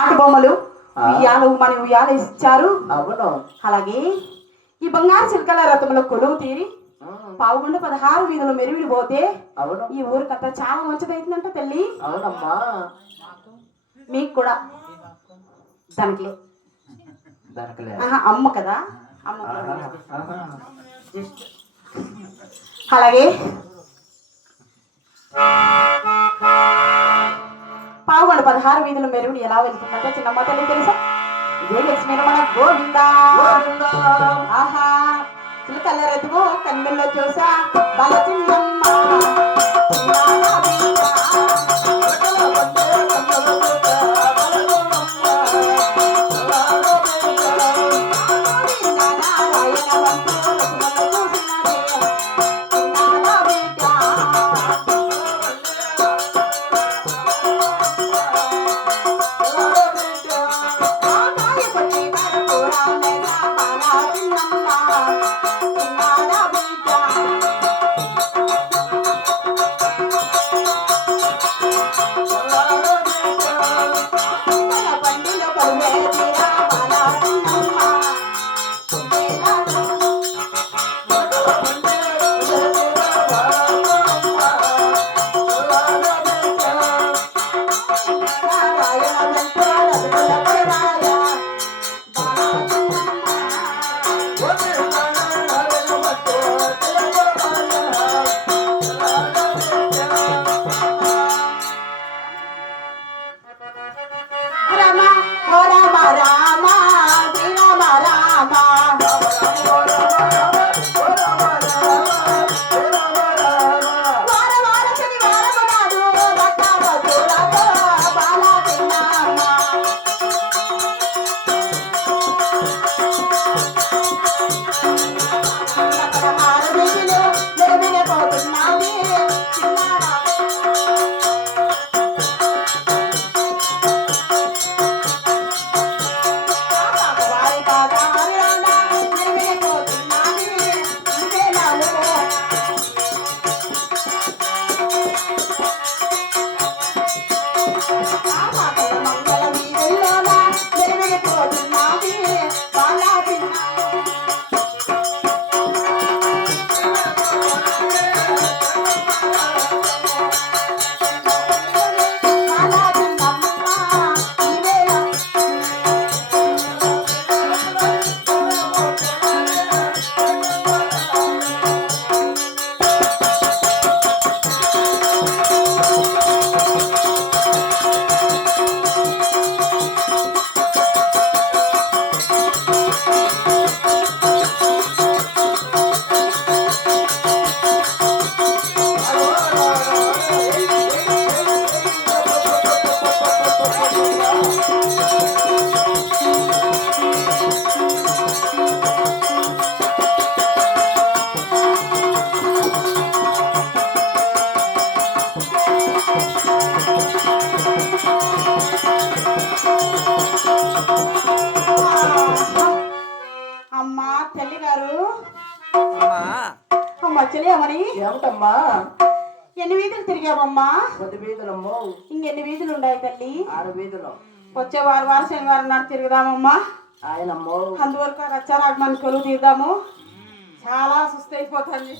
ఆట బొమ్మలు ఉయ్యాలు మన ఉయ్యాలు ఇచ్చారు. అవును. అలాగే ఈ బంగారు చిలకల రథంలో కొలువు తీరి పావుగొండ 16 వీధులు మెరివిడి పోతే అవును. ఈ ఊరు కథ చాలా మంచిదైతుందంట తల్లి. అవునమ్మా. మీకు కూడా దానికి అమ్మ కదా అమ్మ అలాగే పావుగొండ 16 వీధులు మెరువుని ఎలా వెళ్తుందంటే చిన్నమ్మ తల్లి తెలుసా? విజయలక్ష్మి రమణ గోవిందా. ఆహా చిలకల రథము కన్నుల్లో చూసా బల చిన్నమ్మ అమ్మా తల్లి గారు. అమ్మా చెల్లియమ్మని ఏమిటమ్మా? ఎన్ని వీధులు తిరిగామమ్మా? 10 వీధులమ్మో. ఇంకెన్ని వీధులు ఉన్నాయి తల్లి? 6 వీధులు. వచ్చే వారం శనివారం నాడు తిరుగుదామమ్మా. ఆయనమ్మో. అందువరకు రచ్చారాగమని కొలువు తీద్దాము. చాలా సుస్థ అయిపోతాను.